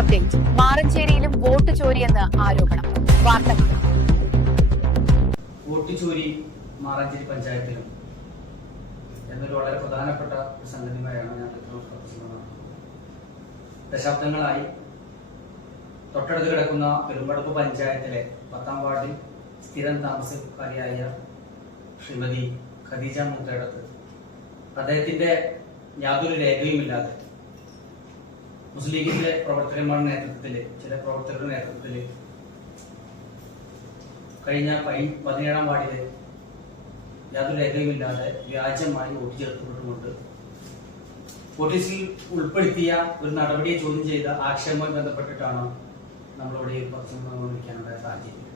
Update മാറഞ്ചേരിയിലും vote ചോരിയെന്ന് ആരോപണം. വാർത്തകൾ vote ചോരി Maranchery പഞ്ചായത്തിലും. എന്നൊരു വളരെ പ്രധാനപ്പെട്ട ഒരു സംഗതിയുമായാണ് ഞാൻ ദശാബ്ദങ്ങളായി തൊട്ടടുത്ത് കിടക്കുന്ന പെരുമ്പടപ്പ് പഞ്ചായത്തിലെ പത്താം വാർഡിൽ സ്ഥിരം താമസക്കാരിയായ ശ്രീമതി ഖദീജ മുത്തയുടെ അദ്ദേഹത്തിന്റെ യാതൊരു രേഖയുമില്ലാതെ മുസ്ലിം ലീഗിന്റെ പ്രവർത്തകന്മാരുടെ നേതൃത്വത്തിൽ ചില പ്രവർത്തകരുടെ നേതൃത്വത്തിൽ കഴിഞ്ഞ പതിനേഴാം വാർഡിൽ യാതൊരു രേഖയുമില്ലാതെ വ്യാജമായി വോട്ട് ചേർക്കപ്പെട്ടുകൊണ്ട് പോലീസിൽ ഉൾപ്പെടുത്തിയ ഒരു നടപടിയെ ചോദ്യം ചെയ്ത ആക്ഷേപവുമായി ബന്ധപ്പെട്ടിട്ടാണ് നമ്മളിവിടെ നടന്നുകൊണ്ടിരിക്കാനുള്ള സാഹചര്യം.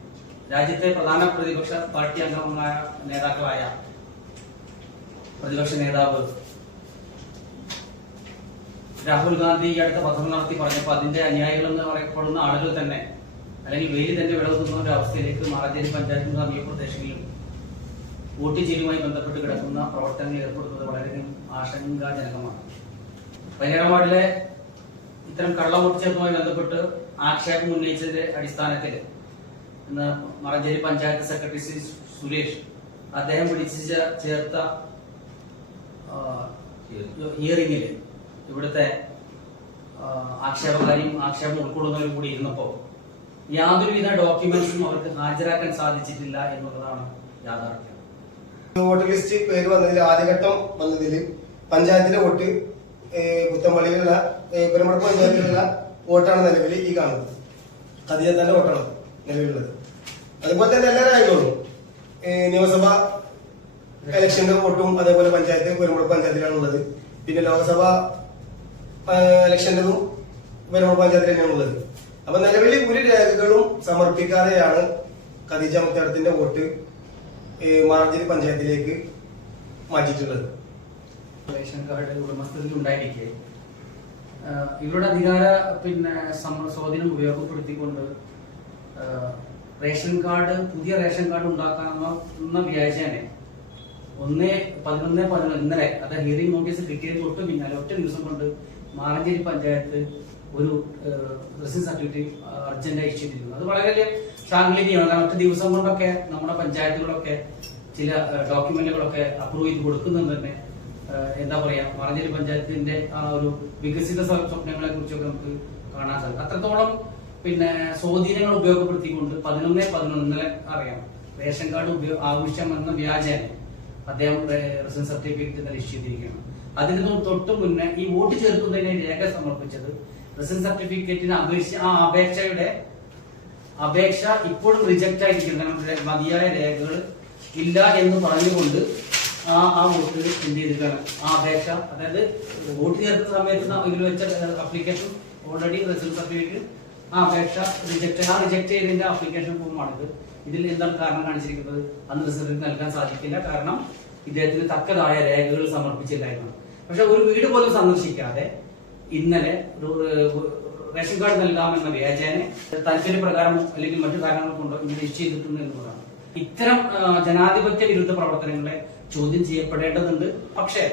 രാജ്യത്തെ പ്രധാന പ്രതിപക്ഷ പാർട്ടി അംഗങ്ങളായ നേതാക്കളായ പ്രതിപക്ഷ നേതാവ് രാഹുൽ ഗാന്ധി ഈ അടുത്ത പത്രം നടത്തി പറഞ്ഞപ്പോൾ അതിന്റെ അനുയായികൾ എന്ന് പറയപ്പെടുന്ന ആളുകൾ തന്നെ അല്ലെങ്കിൽ വെയിൽ തന്നെ വിളവുന്ന ഒരു അവസ്ഥയിലേക്ക് മാറാഞ്ചേരി പഞ്ചായത്ത് സമീപ പ്രദേശങ്ങളിലും വോട്ട് ചെയ്യലുമായി ബന്ധപ്പെട്ട് കിടക്കുന്ന പ്രവർത്തനങ്ങൾ ഏർപ്പെടുന്നത് വളരെയധികം ആശങ്കാജനകമാണ്. പതിനേഴാം വാർഡിലെ ഇത്തരം കള്ള വോട്ട് ചേർത്തുമായി ബന്ധപ്പെട്ട് ആക്ഷേപം ഉന്നയിച്ചതിന്റെ അടിസ്ഥാനത്തിൽ ഇന്ന് മറഞ്ചേരി പഞ്ചായത്ത് സെക്രട്ടറി ശ്രീ സുരേഷ് അദ്ദേഹം വിളിച്ച് ചേർത്ത ഹിയറിംഗിൽ ഇവിടുത്തെ ആക്ഷേപകാരിയും ആക്ഷേപം ഉൾക്കൊള്ളുന്നവരും കൂടി ഇരുന്നപ്പോൾ യാതൊരുവിധ ഡോക്യുമെന്റ്സും അവർക്ക് ഹാജരാക്കാൻ സാധിച്ചിട്ടില്ല എന്നുള്ളതാണ് യാഥാർത്ഥ്യം. വോട്ടർ ലിസ്റ്റ് പേര് വന്നതിൽ ആദ്യഘട്ടം വന്നതിൽ പഞ്ചായത്തിലെ വോട്ട് പുത്തമ്പള്ളിയിലുള്ള പെരുമ്പടപ്പ് പഞ്ചായത്തിലുള്ള വോട്ടാണ് നിലവിൽ ഈ കാണുന്നത്. അതിജത്തിന്റെ വോട്ടാണ് നിലവിലുള്ളത്. അതുപോലെ തന്നെ എല്ലാ രാജ്യങ്ങളും നിയമസഭ ഇലക്ഷന്റെ വോട്ടും അതേപോലെ പഞ്ചായത്ത് പെരുമ്പടപ്പ് പഞ്ചായത്തിലാണ് ഉള്ളത് പിന്നെ ലോക്സഭ ഇലക്ഷന്റെതും പെരുമ്പടപ്പ് പഞ്ചായത്തിൽ തന്നെയാണുള്ളത് അപ്പൊ നിലവിൽ ഒരു രേഖകളും സമർപ്പിക്കാതെയാണ് ഖദീജ മുത്തടത്തിന്റെ വോട്ട് മാർജരി പഞ്ചായത്തിലേക്ക് മാറ്റിയിട്ടുള്ളത്. Ration card ഉടമസ്ഥതയിൽ ഉണ്ടായിരിക്കെ. ഇവരുടെ അധികാര പിന്നെ സ്വാധീനം ഉപയോഗപ്പെടുത്തിക്കൊണ്ട് റേഷൻ കാർഡ് പുതിയ റേഷൻ കാർഡ് ഉണ്ടാക്കാമെന്ന വ്യാജേനെ ഒന്ന് പതിനൊന്ന് ഇന്നലെ അത് ഹിയറിംഗ് നോട്ടീസ് കിട്ടിയത് തൊട്ട് പിന്നാലെ ഒറ്റ ദിവസം കൊണ്ട് മാറഞ്ചേരി പഞ്ചായത്ത് ഒരു റെസിഡൻസ് സർട്ടിഫിക്കറ്റ് അർജന്റായി ഇഷ്യൂ അത് വളരെ വലിയ സാങ്കേതികമാണ് കാരണം ഒറ്റ ദിവസം കൊണ്ടൊക്കെ നമ്മുടെ പഞ്ചായത്തുകളൊക്കെ ചില ഡോക്യുമെന്റുകളൊക്കെ അപ്രൂവ് ചെയ്ത് കൊടുക്കുന്നത് തന്നെ. എന്താ പറയാ മാറഞ്ചേരി പഞ്ചായത്തിന്റെ ആ ഒരു വികസിത സ്വ- സ്വപ്നങ്ങളെ കുറിച്ചൊക്കെ നമുക്ക് കാണാൻ സാധിക്കും. അത്രത്തോളം പിന്നെ സ്വാധീനങ്ങൾ ഉപയോഗപ്പെടുത്തിക്കൊണ്ട് പതിനൊന്ന് പതിനൊന്നിലെ അറിയാം. റേഷൻ കാർഡ് ഉപയോഗ ആവശ്യമെന്ന വ്യാജേന അദ്ദേഹം റെസിഡൻസ് സർട്ടിഫിക്കറ്റ് തന്നെ ഇഷ്യൂ ചെയ്തിരിക്കുകയാണ്. അതിന് തൊട്ട് മുന്നേ ഈ വോട്ട് ചേർക്കുന്നതിന് രേഖ സമർപ്പിച്ചത് റെസിഡൻസ് സർട്ടിഫിക്കറ്റിന് അപേക്ഷ ആ അപേക്ഷയുടെ അപേക്ഷ ഇപ്പോഴും റിജക്റ്റ് ആയിരിക്കുന്ന. മതിയായ രേഖകൾ ഇല്ല എന്ന് പറഞ്ഞുകൊണ്ട് ആ ആ വോട്ട് എന്ത് ചെയ്തിട്ടാണ് ആ അപേക്ഷ അതായത് വോട്ട് ചേർത്ത സമയത്ത് ഇതിൽ വെച്ച അപ്ലിക്കേഷൻ ഓൾറെഡി റിസൾട്ട് സർട്ടിഫിക്കറ്റ് ആ അപേക്ഷ റിജക്ട് ആ റിജക്ട് ചെയ്തതിന്റെ ആപ്ലിക്കേഷൻ ഫോമാണിത് ഇതിൽ എന്താണ് കാരണം കാണിച്ചിരിക്കുന്നത്? അന്ന് റിസൾട്ട് നൽകാൻ സാധിക്കില്ല. കാരണം ഇദ്ദേഹത്തിന് തക്കതായ രേഖകൾ സമർപ്പിച്ചില്ല എന്നാണ് പക്ഷെ ഒരു വീട് പോലും സന്ദർശിക്കാതെ ഇന്നലെ റേഷൻ കാർഡ് നൽകാമെന്ന വ്യാജേന താല്പര്യപ്രകാരമോ അല്ലെങ്കിൽ മറ്റു കാരണങ്ങൾ കൊണ്ടോ ഇങ്ങനെ നിശ്ചയിച്ചിട്ടുണ്ട് എന്നുള്ളതാണ്. ഇത്തരം ജനാധിപത്യ വിരുദ്ധ പ്രവർത്തനങ്ങളെ ചോദ്യം ചെയ്യപ്പെടേണ്ടതുണ്ട്. പക്ഷേ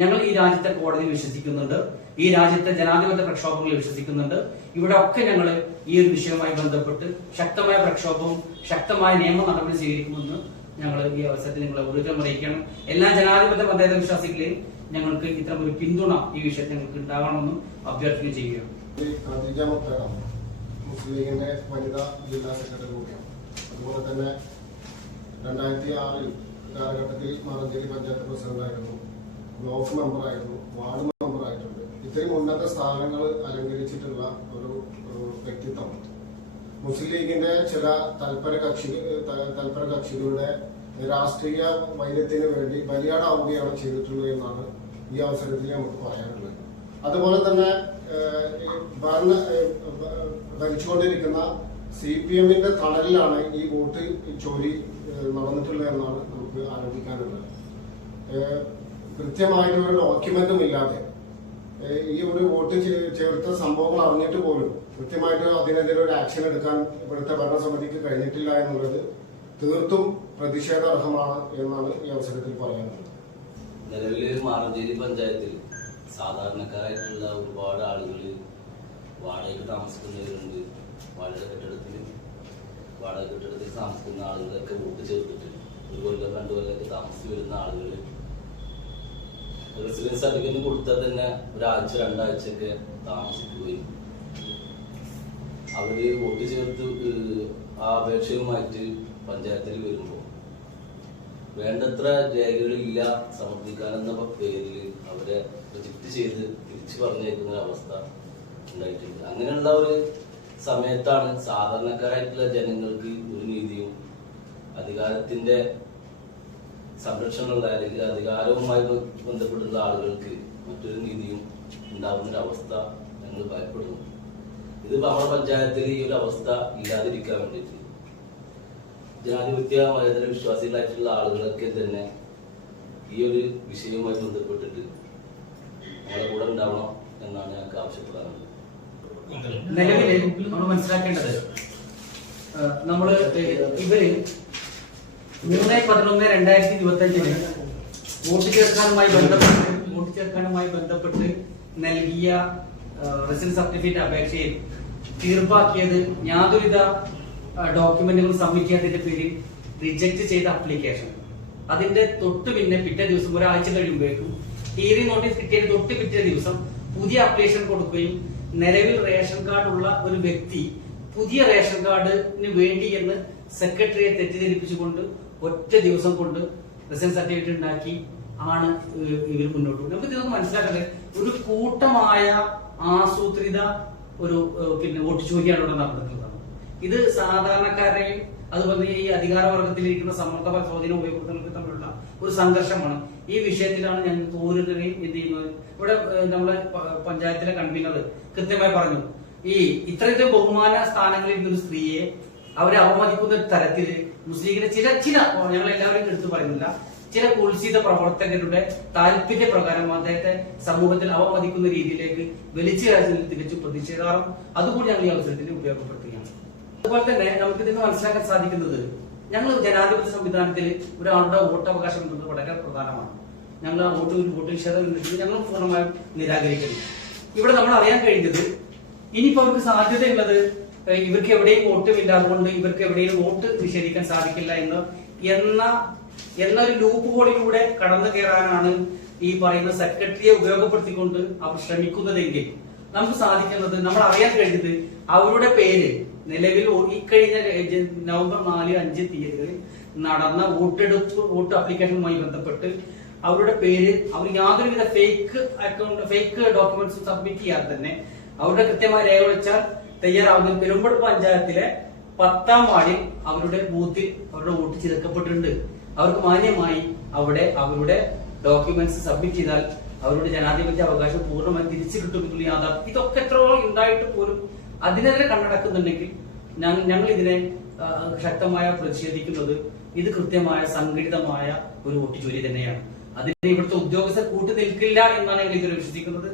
ഞങ്ങൾ ഈ രാജ്യത്തെ കോടതിയിൽ വിശ്വസിക്കുന്നുണ്ട്. ഈ രാജ്യത്തെ ജനാധിപത്യ പ്രക്ഷോഭങ്ങളിൽ വിശ്വസിക്കുന്നുണ്ട്. ഇവിടെ ഒക്കെ ഞങ്ങൾ ഈ ഒരു വിഷയവുമായി ബന്ധപ്പെട്ട് ശക്തമായ പ്രക്ഷോഭവും ശക്തമായ നിയമ നടപടി സ്വീകരിക്കുമെന്ന് ഞങ്ങൾ ഈ അവസരത്തിൽ നിങ്ങളെ ഊർജം അറിയിക്കണം. എല്ലാ ജനാധിപത്യ മതേതര വിശ്വാസികളെയും ഞങ്ങൾക്ക് ഇത്തരം ഒരു പിന്തുണ ഈ വിഷയത്തിൽ ഞങ്ങൾക്ക് ഉണ്ടാകണമെന്നും അഭ്യർത്ഥന ചെയ്യുകയാണ്. ജില്ലാ അതുപോലെ തന്നെ രണ്ടായിരത്തി ആറിൽ കാലഘട്ടത്തിൽ മാറഞ്ചേരി പഞ്ചായത്ത് പ്രസിഡന്റായിരുന്നു. ബ്ലോക്ക് മെമ്പറായിരുന്നു വാർഡ് മെമ്പർ ആയിട്ടുണ്ട് ഇത്രയും ഉന്നത സ്ഥാനങ്ങൾ അലങ്കരിച്ചിട്ടുള്ള ഒരു വ്യക്തിത്വം. മുസ്ലിം ലീഗിന്റെ ചില തൽപര കക്ഷി തൽപര കക്ഷികളുടെ രാഷ്ട്രീയ വൈദ്യത്തിന് വേണ്ടി ബലിയാടാവുകയാണ് ചെയ്തിട്ടുള്ളത് എന്നാണ് ഈ അവസരത്തിൽ നമുക്ക് പറയാനുള്ളത്. അതുപോലെ തന്നെ ഭരണ ഭരിച്ചുകൊണ്ടിരിക്കുന്ന സി പി എമ്മിന്റെ തണലിലാണ് ഈ വോട്ട് ചോരി നടന്നിട്ടുള്ളത് എന്നാണ് നമുക്ക് ആരോപിക്കാനുള്ളത്. കൃത്യമായിട്ട് ഒരു ഡോക്യുമെന്റും ഇല്ലാതെ. ഈ ഒരു വോട്ട് ചേർത്ത സംഭവങ്ങൾ അറിഞ്ഞിട്ട് പോലും കൃത്യമായിട്ട് അതിനെതിരെ ഒരു ആക്ഷൻ എടുക്കാൻ ഇവിടുത്തെ ഭരണസമിതിക്ക് കഴിഞ്ഞിട്ടില്ല എന്നുള്ളത് തീർത്തും പ്രതിഷേധാർഹമാണ് എന്നാണ് ഈ അവസരത്തിൽ പറയുന്നത് നിലവിൽ മാറഞ്ചേരി പഞ്ചായത്തിൽ സാധാരണക്കാരായിട്ടുള്ള ഒരുപാട് ആളുകൾ വാടകയ്ക്ക് താമസിക്കുന്നവരുണ്ട്. വാടക കെട്ടിടത്തിൽ വാടക കെട്ടിടത്തിൽ താമസിക്കുന്ന ആളുകളൊക്കെ വോട്ട് ചേർത്തിട്ട് ഒരു കൊല്ലം രണ്ടു കൊല്ലമൊക്കെ താമസിച്ച് വരുന്ന ആളുകൾ റെസിഡൻസ് സർട്ടിഫിക്കറ്റ് കൊടുത്താൽ തന്നെ ഒരാഴ്ച രണ്ടാഴ്ചയൊക്കെ താമസിക്കുകയും അവർ വോട്ട് ചേർത്ത് ആ അപേക്ഷയുമായിട്ട് പഞ്ചായത്തിൽ വരുമ്പോൾ വേണ്ടത്ര രേഖകളില്ല സമർപ്പിക്കാനെന്ന പേരിൽ അവരെ റിജക്ട് ചെയ്ത് തിരിച്ചു പറഞ്ഞേക്കുന്ന അവസ്ഥ ഉണ്ടായിട്ടുണ്ട്. അങ്ങനെയുള്ള ഒരു സമയത്താണ് സാധാരണക്കാരായിട്ടുള്ള ജനങ്ങൾക്ക് ഒരു നീതിയും അധികാരത്തിന്റെ സംരക്ഷണമുള്ള അധികാരവുമായി ബന്ധപ്പെടുന്ന ആളുകൾക്ക് മറ്റൊരു നീതിയും ഉണ്ടാകുന്ന ഒരു അവസ്ഥ ഞങ്ങൾ ഭയപ്പെടുന്നു ഇത് നമ്മുടെ പഞ്ചായത്തിൽ ഈ ഒരു അവസ്ഥ ഇല്ലാതിരിക്കാൻ വേണ്ടിയിട്ട്. ജനാധിപത്യ മതേതര വിശ്വാസികളായിട്ടുള്ള ആളുകളൊക്കെ തന്നെ ഈ ഒരു വിഷയവുമായി ബന്ധപ്പെട്ടിട്ട് നമ്മളെ കൂടെ ഉണ്ടാവണം എന്നാണ് ഞങ്ങൾക്ക് ആവശ്യപ്പെടാനുള്ളത്. നിലവിൽ നമ്മൾ മനസ്സിലാക്കേണ്ടത് നമ്മൾ ഇവർ മൂന്ന് പതിനൊന്ന് രണ്ടായിരത്തി ഇരുപത്തി അഞ്ചിന് വോട്ട് ചേർക്കാനുമായി ബന്ധപ്പെട്ട് വോട്ട് ചേർക്കാനുമായി ബന്ധപ്പെട്ട് നൽകിയ റെസിഡൻസ് സർട്ടിഫിക്കറ്റ് അപേക്ഷയിൽ തീർപ്പാക്കിയത് യാതൊരുവിധ ഡോക്യുമെന്റുകളും സബ്മിറ്റ് പേരിൽ റിജക്ട് ചെയ്ത അപ്ലിക്കേഷൻ അതിന്റെ തൊട്ട് പിന്നെ പിറ്റേ ദിവസം ഒരാഴ്ച കഴിയുമ്പോഴേക്കും ഹിയറിംഗ് നോട്ടീസ് കിട്ടിയതിന് തൊട്ട് പിറ്റേ ദിവസം പുതിയ അപ്ലിക്കേഷൻ കൊടുക്കുകയും നിലവിൽ റേഷൻ കാർഡ് ഉള്ള ഒരു വ്യക്തി പുതിയ റേഷൻ കാർഡിന് വേണ്ടി എന്ന് സെക്രട്ടറിയെ തെറ്റിദ്ധരിപ്പിച്ചുകൊണ്ട് ഒറ്റ ദിവസം കൊണ്ട് റെസിഡൻസ് സർട്ടിഫിക്കറ്റ് ഉണ്ടാക്കി ആണ് ഇവർ മുന്നോട്ട് പോകുന്നത്. നമുക്ക് ഇതൊന്നും ഒരു കൂട്ടമായ ആസൂത്രിത ഒരു പിന്നെ വോട്ട് ചോദിക്കാണ് ഇവിടെ നടന്നിട്ടുള്ളത് ഇത് സാധാരണക്കാരെയും അതുപോലെ ഈ അധികാരവർഗത്തിലിരിക്കുന്ന സമ്മർദ്ദ പരിശോധന ഉപയോഗപ്പെടുത്തുന്നവർക്ക് തമ്മിലുള്ള ഒരു സംഘർഷമാണ്. ഈ വിഷയത്തിലാണ് ഞാൻ ഓരോരുത്തരെയും എന്ത് ചെയ്യുന്നത്? ഇവിടെ നമ്മുടെ പഞ്ചായത്തിലെ കൺവീനർ കൃത്യമായി പറഞ്ഞു. ഈ ഇത്രയും ബഹുമാന സ്ഥാനങ്ങളിൽ ഒരു സ്ത്രീയെ അവരെ അവമതിക്കുന്ന തരത്തിൽ മുസ്ലിമിനെ ചില ചില ഞങ്ങൾ എല്ലാവരും എടുത്തു പറയുന്നില്ല. ചില കുൽസിത പ്രവർത്തകരുടെ താല്പര്യ പ്രകാരം അദ്ദേഹത്തെ സമൂഹത്തിൽ അവമതിക്കുന്ന രീതിയിലേക്ക് വലിച്ചു രാജ്യത്തിൽ തികച്ചു പ്രതിഷേധാറും അതുകൂടി ഞങ്ങൾ ഈ അവസരത്തിൽ ഉപയോഗപ്പെടുത്തുകയാണ്. അതുപോലെ തന്നെ നമുക്ക് ഇതിന് മനസ്സിലാക്കാൻ സാധിക്കുന്നത് ഞങ്ങൾ ജനാധിപത്യ സംവിധാനത്തിൽ ഒരാളുടെ വോട്ടവകാശം എന്നത് വളരെ പ്രധാനമാണ്. ഞങ്ങൾ ആ വോട്ട് വോട്ട് നിഷേധം ഞങ്ങൾ പൂർണമായും നിരാകരിക്കുന്നു. ഇവിടെ നമ്മൾ അറിയാൻ കഴിഞ്ഞത് ഇനിയിപ്പോ അവർക്ക് സാധ്യതയുള്ളത് ഇവർക്ക് എവിടെയും വോട്ടുമില്ല അതുകൊണ്ട് ഇവർക്ക് എവിടെയും വോട്ട് നിഷേധിക്കാൻ സാധിക്കില്ല എന്ന് എന്ന എന്നൊരു ലൂപ്പ് ഹോളിലൂടെ കടന്നു കയറാനാണ് ഈ പറയുന്ന സെക്രട്ടറിയെ ഉപയോഗപ്പെടുത്തിക്കൊണ്ട് അവർ ശ്രമിക്കുന്നതെങ്കിൽ നമുക്ക് സാധിക്കുന്നത് നമ്മൾ അറിയാൻ കഴിഞ്ഞത് അവരുടെ പേര് നിലവിൽ ഇക്കഴിഞ്ഞ നവംബർ നാല് അഞ്ച് തീയതികളിൽ നടന്ന വോട്ടെടുപ്പ് വോട്ട് ആപ്ലിക്കേഷനുമായി ബന്ധപ്പെട്ട് അവരുടെ പേര് അവർ യാതൊരുവിധ fake account fake documents submit ചെയ്യാതെ തന്നെ അവരുടെ കൃത്യമായ രേഖ വെച്ചാൽ തയ്യാറാവുന്ന പെരുമ്പട് പഞ്ചായത്തിലെ പത്താം വാർഡിൽ അവരുടെ ബൂത്തിൽ അവരുടെ വോട്ട് ചെറുക്കപ്പെട്ടിട്ടുണ്ട് അവർക്ക് മാന്യമായി അവിടെ അവരുടെ ഡോക്യുമെന്റ്സ് സബ്മിറ്റ് ചെയ്താൽ അവരുടെ ജനാധിപത്യ അവകാശം പൂർണമായി തിരിച്ചു കിട്ടുമെന്നുള്ള യാഥാർത്ഥ്യം. ഇതൊക്കെ എത്രയോളം ഉണ്ടായിട്ട് പോലും അതിനെതിരെ കണ്ണടക്കുന്നുണ്ടെങ്കിൽ ഞങ്ങൾ ഇതിനെ ശക്തമായ പ്രതിഷേധിക്കുന്നത് ഇത് കൃത്യമായ സംഘടിതമായ ഒരു വോട്ട് ജോലി തന്നെയാണ്. അതിന് ഇവിടുത്തെ ഉദ്യോഗസ്ഥർ കൂട്ടു നിൽക്കില്ല എന്നാണ് ഞങ്ങൾ ഇതിൽ വിശ്വസിക്കുന്നത്.